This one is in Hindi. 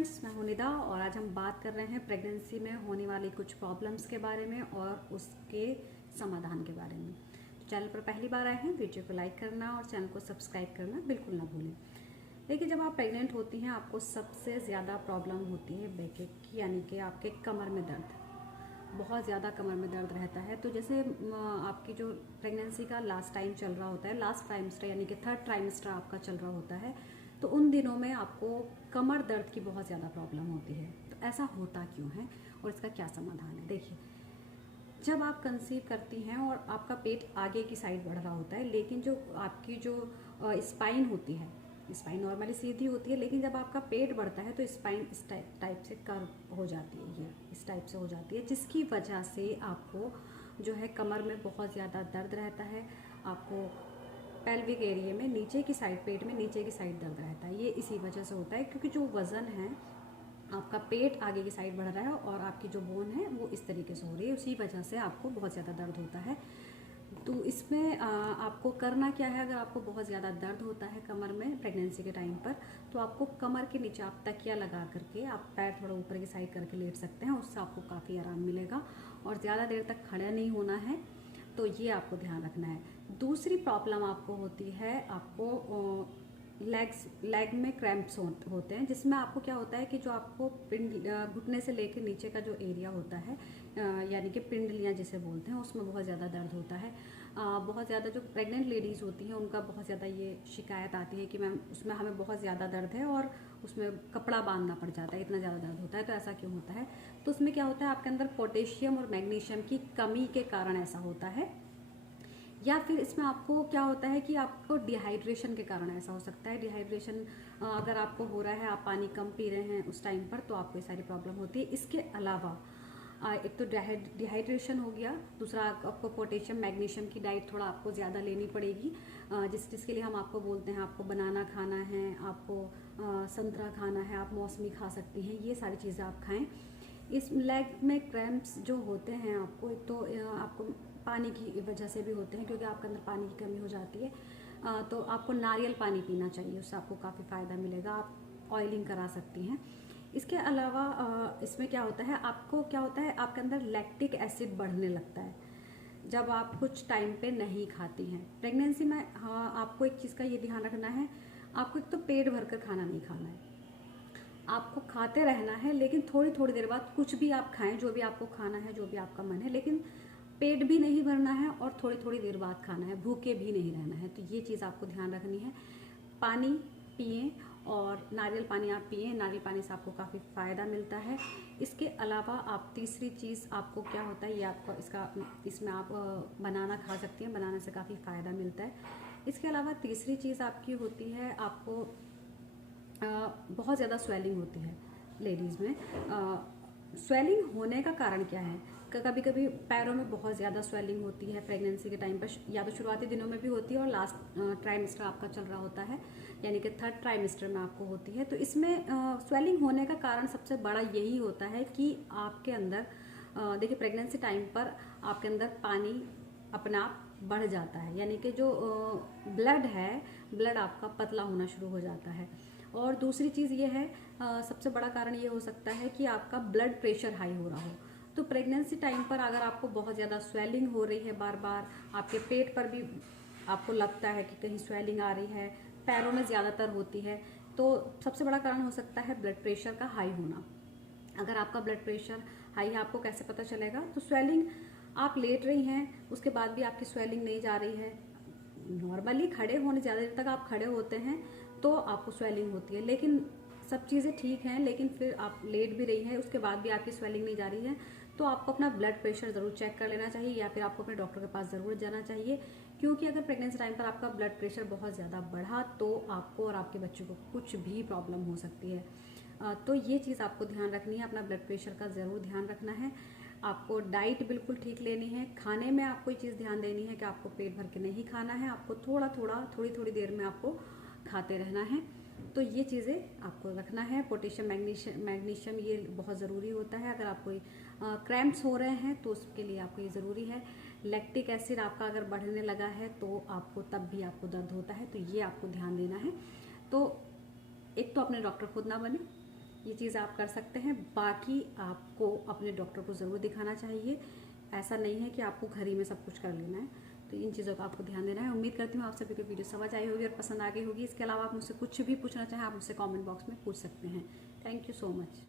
फ्रेंड्स, मैं हूं निदा और आज हम बात कर रहे हैं प्रेगनेंसी में होने वाली कुछ प्रॉब्लम्स के बारे में और उसके समाधान के बारे में। तो चैनल पर पहली बार आए हैं, वीडियो को लाइक करना और चैनल को सब्सक्राइब करना बिल्कुल ना भूलें। देखिए, जब आप प्रेग्नेंट होती हैं आपको सबसे ज़्यादा प्रॉब्लम होती है बैक एक की, यानी कि आपके कमर में दर्द। बहुत ज़्यादा कमर में दर्द रहता है। तो जैसे आपकी जो प्रेगनेंसी का लास्ट टाइम चल रहा होता है, लास्ट ट्राइमेस्टर यानी कि थर्ड ट्राइमेस्टर आपका चल रहा होता है, तो उन दिनों में आपको कमर दर्द की बहुत ज़्यादा प्रॉब्लम होती है। तो ऐसा होता क्यों है और इसका क्या समाधान है? देखिए, जब आप कंसीव करती हैं और आपका पेट आगे की साइड बढ़ रहा होता है, लेकिन जो आपकी जो स्पाइन होती है, स्पाइन नॉर्मली सीधी होती है, लेकिन जब आपका पेट बढ़ता है तो स्पाइन इस टाइप से कर्व हो जाती है, ये इस टाइप से हो जाती है, जिसकी वजह से आपको जो है कमर में बहुत ज़्यादा दर्द रहता है। आपको पेल्विक एरिया में नीचे की साइड, पेट में नीचे की साइड दर्द रहता है। ये इसी वजह से होता है क्योंकि जो वज़न है, आपका पेट आगे की साइड बढ़ रहा है और आपकी जो बोन है वो इस तरीके से हो रही है, उसी वजह से आपको बहुत ज़्यादा दर्द होता है। तो इसमें आपको करना क्या है? अगर आपको बहुत ज़्यादा दर्द होता है कमर में प्रेगनेंसी के टाइम पर, तो आपको कमर के नीचे आप तकिया लगा करके आप पैर थोड़ा ऊपर की साइड करके लेट सकते हैं। उससे आपको काफ़ी आराम मिलेगा और ज़्यादा देर तक खड़ा नहीं होना है। तो ये आपको ध्यान रखना है। दूसरी प्रॉब्लम आपको होती है, आपको लेग में क्रैम्प्स होते हैं, जिसमें आपको क्या होता है कि जो आपको घुटने से लेकर नीचे का जो एरिया होता है, यानी कि पिंडलियाँ जिसे बोलते हैं, उसमें बहुत ज़्यादा दर्द होता है। बहुत ज़्यादा जो प्रेग्नेंट लेडीज़ होती हैं उनका बहुत ज़्यादा ये शिकायत आती है कि मैम उसमें हमें बहुत ज़्यादा दर्द है और उसमें कपड़ा बांधना पड़ जाता है, इतना ज़्यादा दर्द होता है। तो ऐसा क्यों होता है? तो उसमें क्या होता है, आपके अंदर पोटेशियम और मैग्नीशियम की कमी के कारण ऐसा होता है, या फिर इसमें आपको क्या होता है कि आपको डिहाइड्रेशन के कारण ऐसा हो सकता है। डिहाइड्रेशन अगर आपको हो रहा है, आप पानी कम पी रहे हैं उस टाइम पर, तो आपको ये सारी प्रॉब्लम होती है। इसके अलावा एक तो डिहाइड्रेशन हो गया, दूसरा आपको पोटेशियम मैग्नीशियम की डाइट थोड़ा आपको ज़्यादा लेनी पड़ेगी, जिसके लिए हम आपको बोलते हैं आपको बनाना खाना है, आपको संतरा खाना है, आप मौसमी खा सकती हैं, ये सारी चीज़ें आप खाएं। इस लेग में क्रैम्प्स जो होते हैं आपको, एक तो आपको पानी की वजह से भी होते हैं क्योंकि आपके अंदर पानी की कमी हो जाती है। तो आपको नारियल पानी पीना चाहिए, उससे आपको काफ़ी फ़ायदा मिलेगा। आप ऑयलिंग करा सकती हैं। इसके अलावा इसमें क्या होता है, आपको क्या होता है, आपके अंदर लैक्टिक एसिड बढ़ने लगता है जब आप कुछ टाइम पे नहीं खाती हैं प्रेगनेंसी में। हाँ, आपको एक चीज़ का ये ध्यान रखना है, आपको एक तो पेट भरकर खाना नहीं खाना है, आपको खाते रहना है, लेकिन थोड़ी थोड़ी देर बाद कुछ भी आप खाएं, जो भी आपको खाना है, जो भी आपका मन है, लेकिन पेट भी नहीं भरना है और थोड़ी थोड़ी देर बाद खाना है, भूखे भी नहीं रहना है। तो ये चीज़ आपको ध्यान रखनी है। पानी पिएं और नारियल पानी आप पिएं, नारियल पानी से आपको काफ़ी फ़ायदा मिलता है। इसके अलावा आप तीसरी चीज़ आपको क्या होता है, ये आपको इसमें आप बनाना खा सकती हैं, बनाने से काफ़ी फ़ायदा मिलता है। इसके अलावा तीसरी चीज़ आपकी होती है, आपको बहुत ज़्यादा स्वेलिंग होती है लेडीज़ में। स्वेलिंग होने का कारण क्या है? कभी कभी पैरों में बहुत ज़्यादा स्वेलिंग होती है प्रेगनेंसी के टाइम पर, या तो शुरुआती दिनों में भी होती है और लास्ट ट्राइमेस्टर आपका चल रहा होता है, यानी कि थर्ड ट्राइमेस्टर में आपको होती है। तो इसमें स्वेलिंग होने का कारण सबसे बड़ा यही होता है कि आपके अंदर देखिए, प्रेगनेंसी टाइम पर आपके अंदर पानी अपना आप बढ़ जाता है, यानी कि जो ब्लड है, ब्लड आपका पतला होना शुरू हो जाता है। और दूसरी चीज़ ये है, सबसे बड़ा कारण ये हो सकता है कि आपका ब्लड प्रेशर हाई हो रहा हो। तो प्रेगनेंसी टाइम पर अगर आपको बहुत ज़्यादा स्वेलिंग हो रही है, बार बार आपके पेट पर भी आपको लगता है कि कहीं स्वेलिंग आ रही है, पैरों में ज़्यादातर होती है, तो सबसे बड़ा कारण हो सकता है ब्लड प्रेशर का हाई होना। अगर आपका ब्लड प्रेशर हाई है, आपको कैसे पता चलेगा? तो स्वेलिंग, आप लेट रही हैं उसके बाद भी आपकी स्वेलिंग नहीं जा रही है, नॉर्मली खड़े होने ज़्यादा देर तक आप खड़े होते हैं तो आपको स्वेलिंग होती है, लेकिन सब चीज़ें ठीक हैं, लेकिन फिर आप लेट भी रही हैं उसके बाद भी आपकी स्वेलिंग नहीं जा रही है, तो आपको अपना ब्लड प्रेशर ज़रूर चेक कर लेना चाहिए, या फिर आपको अपने डॉक्टर के पास ज़रूर जाना चाहिए। क्योंकि अगर प्रेगनेंसी टाइम पर आपका ब्लड प्रेशर बहुत ज़्यादा बढ़ा तो आपको और आपके बच्चों को कुछ भी प्रॉब्लम हो सकती है। तो ये चीज़ आपको ध्यान रखनी है, अपना ब्लड प्रेशर का ज़रूर ध्यान रखना है। आपको डाइट बिल्कुल ठीक लेनी है। खाने में आपको ये चीज़ ध्यान देनी है कि आपको पेट भर के नहीं खाना है, आपको थोड़ी थोड़ी देर में आपको खाते रहना है। तो ये चीज़ें आपको रखना है। पोटेशियम मैग्नीशियम ये बहुत ज़रूरी होता है। अगर आपको क्रैम्प्स हो रहे हैं तो उसके लिए आपको ये ज़रूरी है। लैक्टिक एसिड आपका अगर बढ़ने लगा है तो आपको तब भी आपको दर्द होता है, तो ये आपको ध्यान देना है। तो एक तो अपने डॉक्टर खुद ना बने, ये चीज़ आप कर सकते हैं। बाकी आपको अपने डॉक्टर को ज़रूर दिखाना चाहिए, ऐसा नहीं है कि आपको घर ही में सब कुछ कर लेना है। तो इन चीज़ों का आपको ध्यान देना है। उम्मीद करती हूँ आप सभी को वीडियो समझ आई होगी और पसंद आ गई होगी। इसके अलावा आप मुझसे कुछ भी पूछना चाहें आप मुझसे कमेंट बॉक्स में पूछ सकते हैं। Thank you so much.